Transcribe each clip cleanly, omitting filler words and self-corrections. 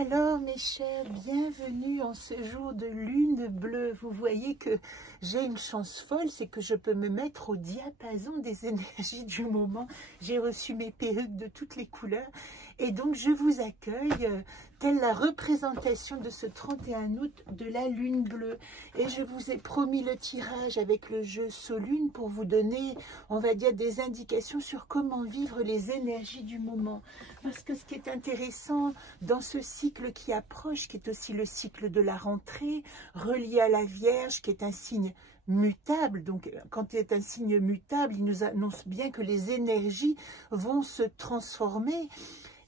Alors mes chers, bienvenue en ce jour de lune bleue. Vous voyez que j'ai une chance folle, c'est que je peux me mettre au diapason des énergies du moment. J'ai reçu mes perruques de toutes les couleurs et donc je vous accueille telle la représentation de ce 31 août de la lune bleue. Et je vous ai promis le tirage avec le jeu Solune pour vous donner, on va dire, des indications sur comment vivre les énergies du moment. Parce que ce qui est intéressant dans ce cycle qui approche, qui est aussi le cycle de la rentrée, relié à la Vierge, qui est un signe mutable, donc quand il est un signe mutable, il nous annonce bien que les énergies vont se transformer.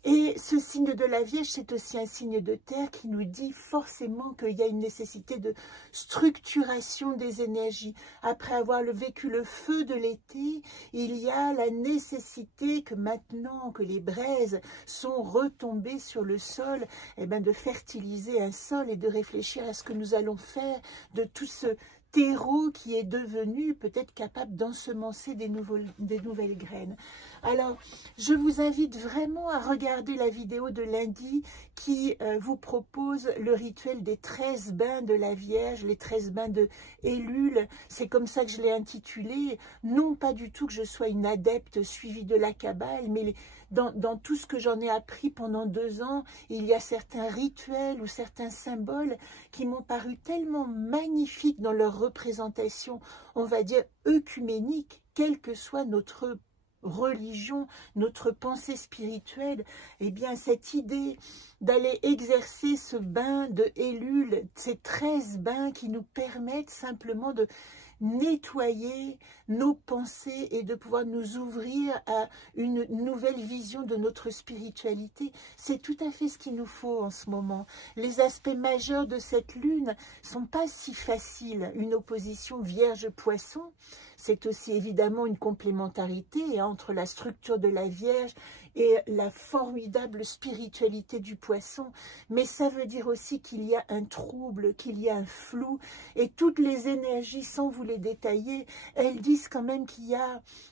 Et ce signe de la Vierge, c'est aussi un signe de terre qui nous dit forcément qu'il y a une nécessité de structuration des énergies. Après avoir vécu le feu de l'été, il y a la nécessité que maintenant que les braises sont retombées sur le sol, eh bien de fertiliser un sol et de réfléchir à ce que nous allons faire de tout ce terreau qui est devenu peut-être capable d'ensemencer des nouvelles graines. Alors, je vous invite vraiment à regarder la vidéo de lundi qui vous propose le rituel des 13 bains de la Vierge, les 13 bains de Ellul. C'est comme ça que je l'ai intitulé. Non pas du tout que je sois une adepte suivie de la Kabbale, mais dans tout ce que j'en ai appris pendant 2 ans, il y a certains rituels ou certains symboles qui m'ont paru tellement magnifiques dans leur représentation, on va dire œcuménique, quelle que soit notre religion, notre pensée spirituelle. Eh bien, cette idée d'aller exercer ce bain de Ellul, ces 13 bains qui nous permettent simplement de nettoyer nos pensées et de pouvoir nous ouvrir à une nouvelle vision de notre spiritualité. C'est tout à fait ce qu'il nous faut en ce moment. Les aspects majeurs de cette lune sont pas si faciles. Une opposition Vierge-Poisson, c'est aussi évidemment une complémentarité entre la structure de la Vierge et la formidable spiritualité du Poisson, mais ça veut dire aussi qu'il y a un trouble, qu'il y a un flou, et toutes les énergies, sans vous les détailler, elles disent quand même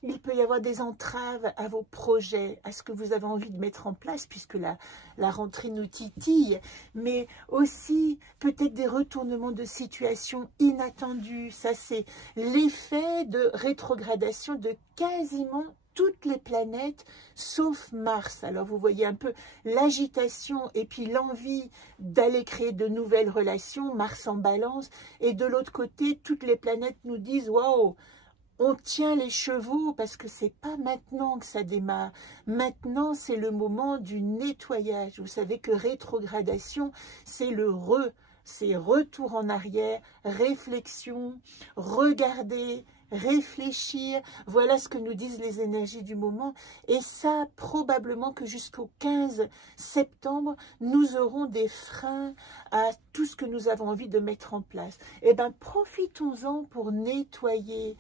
il peut y avoir des entraves à vos projets, à ce que vous avez envie de mettre en place, puisque la rentrée nous titille, mais aussi peut-être des retournements de situation inattendus. Ça, c'est l'effet de rétrogradation de quasiment toutes les planètes, sauf Mars. Alors, vous voyez un peu l'agitation et puis l'envie d'aller créer de nouvelles relations, Mars en balance. Et de l'autre côté, toutes les planètes nous disent « Waouh, on tient les chevaux parce que c'est pas maintenant que ça démarre. Maintenant, c'est le moment du nettoyage. » Vous savez que rétrogradation, c'est c'est retour en arrière, réflexion, regarder, réfléchir, voilà ce que nous disent les énergies du moment. Et ça, probablement que jusqu'au 15 septembre, nous aurons des freins à tout ce que nous avons envie de mettre en place. Eh bien, profitons-en pour nettoyer.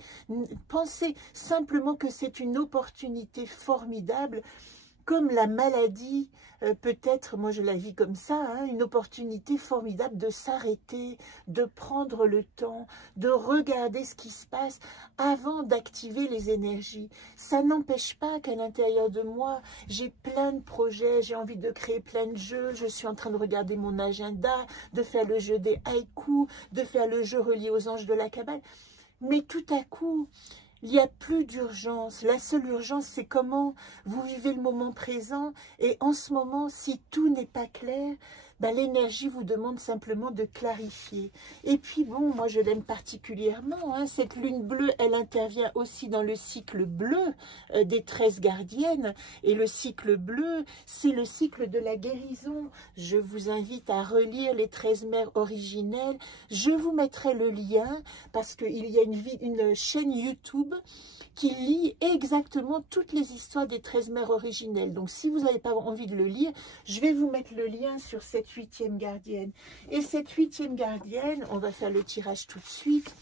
Pensez simplement que c'est une opportunité formidable. Comme la maladie, peut-être, moi je la vis comme ça, hein, une opportunité formidable de s'arrêter, de prendre le temps, de regarder ce qui se passe avant d'activer les énergies. Ça n'empêche pas qu'à l'intérieur de moi, j'ai plein de projets, j'ai envie de créer plein de jeux, je suis en train de regarder mon agenda, de faire le jeu des haïkus, de faire le jeu relié aux anges de la Kabbale. Mais tout à coup, il n'y a plus d'urgence. La seule urgence, c'est comment vous vivez le moment présent. Et en ce moment, si tout n'est pas clair, ben, l'énergie vous demande simplement de clarifier. Et puis bon, moi je l'aime particulièrement. Hein, cette lune bleue, elle intervient aussi dans le cycle bleu des 13 gardiennes. Et le cycle bleu, c'est le cycle de la guérison. Je vous invite à relire les 13 mères originelles. Je vous mettrai le lien parce qu'il y a une chaîne YouTube qui lit exactement toutes les histoires des 13 mères originelles. Donc, si vous n'avez pas envie de le lire, je vais vous mettre le lien sur cette 8e gardienne. Et cette 8e gardienne, on va faire le tirage tout de suite,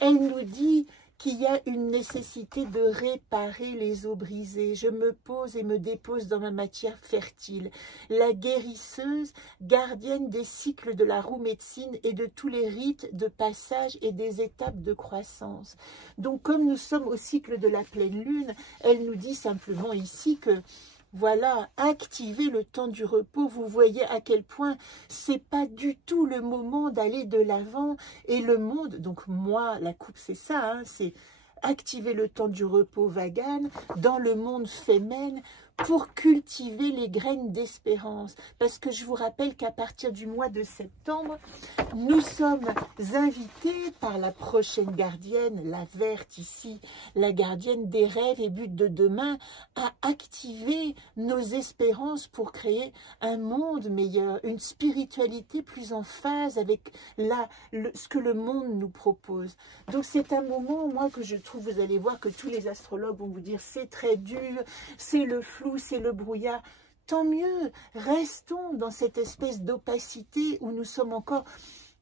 elle nous dit qu'il y a une nécessité de réparer les os brisés. Je me pose et me dépose dans ma matière fertile. La guérisseuse, gardienne des cycles de la roue médecine et de tous les rites de passage et des étapes de croissance. Donc, comme nous sommes au cycle de la pleine lune, elle nous dit simplement ici que Voilà, activez le temps du repos. Vous voyez à quel point c'est pas du tout le moment d'aller de l'avant. Et le monde, donc moi, la coupe, c'est ça, hein, c'est activer le temps du repos Vagan dans le monde féminin pour cultiver les graines d'espérance. Parce que je vous rappelle qu'à partir du mois de septembre, nous sommes invités par la prochaine gardienne, la verte ici, la gardienne des rêves et buts de demain, à activer nos espérances pour créer un monde meilleur, une spiritualité plus en phase avec ce que le monde nous propose. Donc c'est un moment, moi, que je trouve, vous allez voir que tous les astrologues vont vous dire c'est très dur, c'est le flou, c'est le brouillard. Tant mieux, restons dans cette espèce d'opacité où nous sommes encore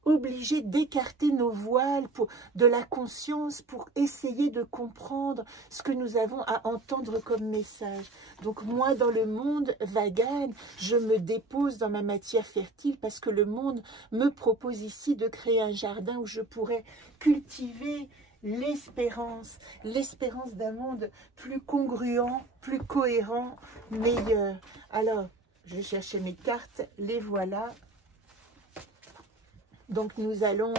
obligés d'écarter nos voiles de la conscience pour essayer de comprendre ce que nous avons à entendre comme message. Donc moi, dans le monde Vagan, je me dépose dans ma matière fertile parce que le monde me propose ici de créer un jardin où je pourrais cultiver l'espérance d'un monde plus congruent, plus cohérent, meilleur. Alors, je cherchais mes cartes, les voilà. Donc nous allons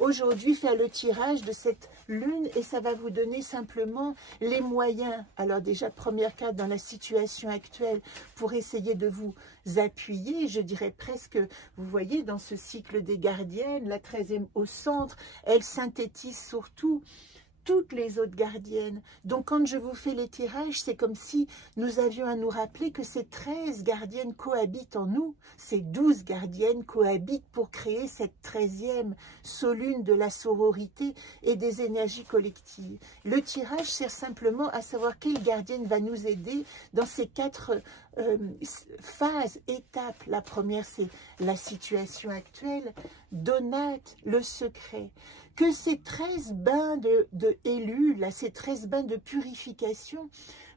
aujourd'hui faire le tirage de cette lune et ça va vous donner simplement les moyens. Alors déjà, première carte dans la situation actuelle pour essayer de vous appuyer, je dirais presque, vous voyez, dans ce cycle des gardiennes, la 13e au centre, elle synthétise surtout toutes les autres gardiennes. Donc quand je vous fais les tirages, c'est comme si nous avions à nous rappeler que ces 13 gardiennes cohabitent en nous, ces 12 gardiennes cohabitent pour créer cette 13e solune de la sororité et des énergies collectives. Le tirage sert simplement à savoir quelle gardienne va nous aider dans ces 4 phases, étapes. La première, c'est la situation actuelle. Donate le secret. Que ces 13 bains de élus, là, ces 13 bains de purification,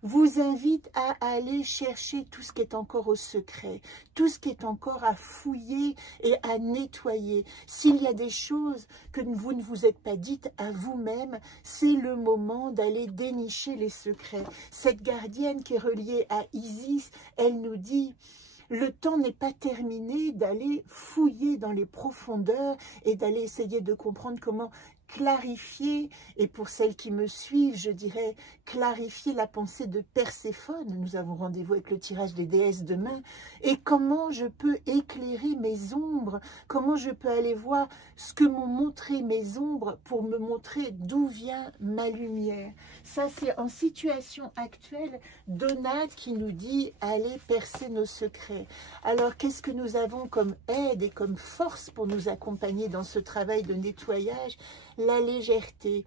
vous invitent à aller chercher tout ce qui est encore au secret, tout ce qui est encore à fouiller et à nettoyer. S'il y a des choses que vous ne vous êtes pas dites à vous-même, c'est le moment d'aller dénicher les secrets. Cette gardienne qui est reliée à Isis, elle nous dit... Le temps n'est pas terminé d'aller fouiller dans les profondeurs et d'aller essayer de comprendre comment clarifier, et pour celles qui me suivent, je dirais clarifier la pensée de Perséphone. Nous avons rendez-vous avec le tirage des déesses demain. Et comment je peux éclairer mes ombres, comment je peux aller voir ce que m'ont montré mes ombres pour me montrer d'où vient ma lumière. Ça, c'est en situation actuelle, Donate qui nous dit « Allez percer nos secrets ». Alors, qu'est-ce que nous avons comme aide et comme force pour nous accompagner dans ce travail de nettoyage? La légèreté.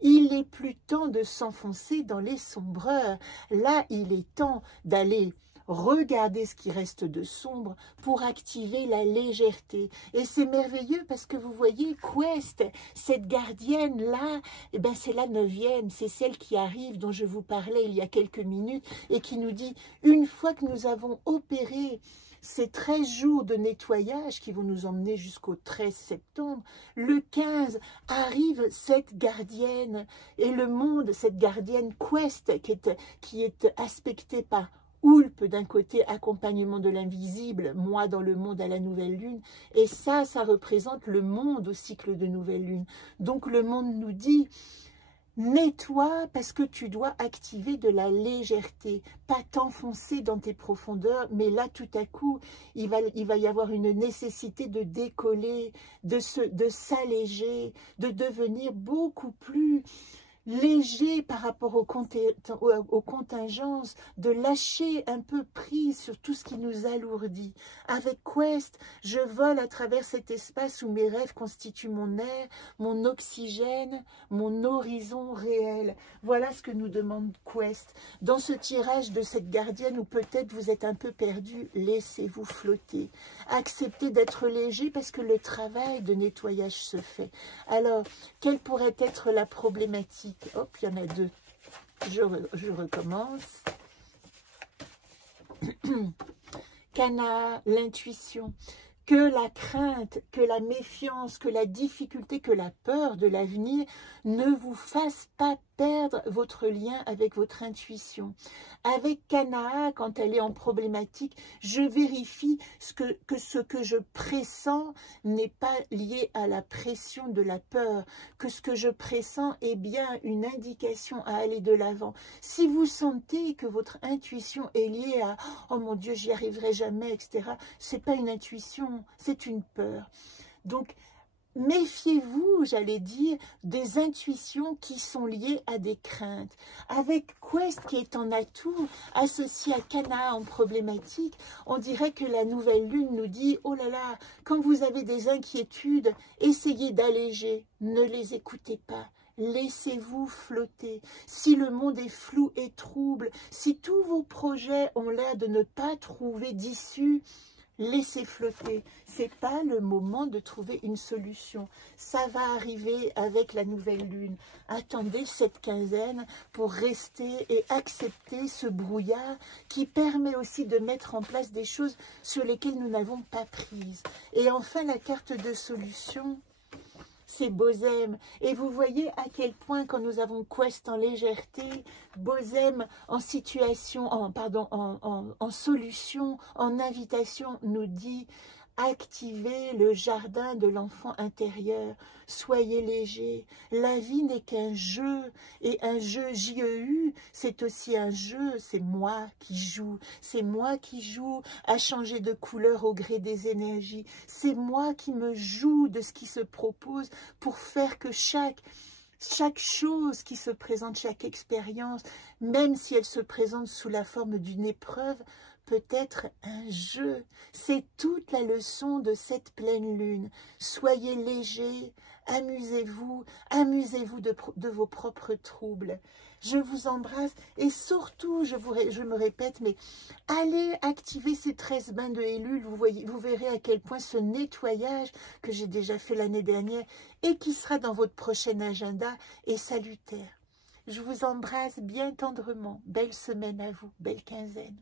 Il n'est plus temps de s'enfoncer dans les sombreurs. Là, il est temps d'aller regarder ce qui reste de sombre pour activer la légèreté. Et c'est merveilleux parce que vous voyez, Quest, cette gardienne-là, eh ben c'est la 9e, c'est celle qui arrive, dont je vous parlais il y a quelques minutes, et qui nous dit, une fois que nous avons opéré ces 13 jours de nettoyage qui vont nous emmener jusqu'au 13 septembre, le 15 arrive cette gardienne, et le monde, cette gardienne Quest, qui est aspectée par Oulpe d'un côté, accompagnement de l'invisible, moi dans le monde à la nouvelle lune, et ça représente le monde au cycle de nouvelle lune. Donc le monde nous dit, nettoie parce que tu dois activer de la légèreté, pas t'enfoncer dans tes profondeurs, mais là tout à coup, il va y avoir une nécessité de décoller, de s'alléger, de devenir beaucoup plus léger par rapport aux contingences, de lâcher un peu prise sur tout ce qui nous alourdit. Avec Quest, je vole à travers cet espace où mes rêves constituent mon air, mon oxygène, mon horizon réel. Voilà ce que nous demande Quest. Dans ce tirage de cette gardienne où peut-être vous êtes un peu perdu, laissez-vous flotter. Acceptez d'être léger parce que le travail de nettoyage se fait. Alors, quelle pourrait être la problématique? Hop, il y en a 2. Je recommence. Cana, l'intuition. Que la crainte, que la méfiance, que la difficulté, que la peur de l'avenir ne vous fasse pas perdre votre lien avec votre intuition. Avec Kanaa, quand elle est en problématique, je vérifie que ce que je pressens n'est pas lié à la pression de la peur, que ce que je pressens est bien une indication à aller de l'avant. Si vous sentez que votre intuition est liée à « oh mon Dieu, j'y arriverai jamais », etc., c'est pas une intuition, c'est une peur. Donc, méfiez-vous, j'allais dire, des intuitions qui sont liées à des craintes. Avec Quest qui est en atout, associé à Kanaa en problématique, on dirait que la nouvelle lune nous dit « oh là là, quand vous avez des inquiétudes, essayez d'alléger, ne les écoutez pas. » Laissez-vous flotter. Si le monde est flou et trouble, si tous vos projets ont l'air de ne pas trouver d'issue, laissez flotter. Ce n'est pas le moment de trouver une solution. Ça va arriver avec la nouvelle lune. Attendez cette quinzaine pour rester et accepter ce brouillard qui permet aussi de mettre en place des choses sur lesquelles nous n'avons pas prise. Et enfin, la carte de solution, c'est Bozem. Et vous voyez à quel point quand nous avons Quest en légèreté, Bozem en situation, en solution, en invitation nous dit activez le jardin de l'enfant intérieur, soyez léger. La vie n'est qu'un jeu, et un jeu JEU, c'est aussi un jeu, c'est moi qui joue à changer de couleur au gré des énergies, c'est moi qui me joue de ce qui se propose pour faire que chaque chose qui se présente, chaque expérience, même si elle se présente sous la forme d'une épreuve, peut être un jeu. C'est toute la leçon de cette pleine lune. Soyez léger, amusez-vous de vos propres troubles. Je vous embrasse et surtout, je me répète, mais allez activer ces 13 bains de Ellul. Vous verrez à quel point ce nettoyage que j'ai déjà fait l'année dernière et qui sera dans votre prochain agenda est salutaire. Je vous embrasse bien tendrement. Belle semaine à vous, belle quinzaine.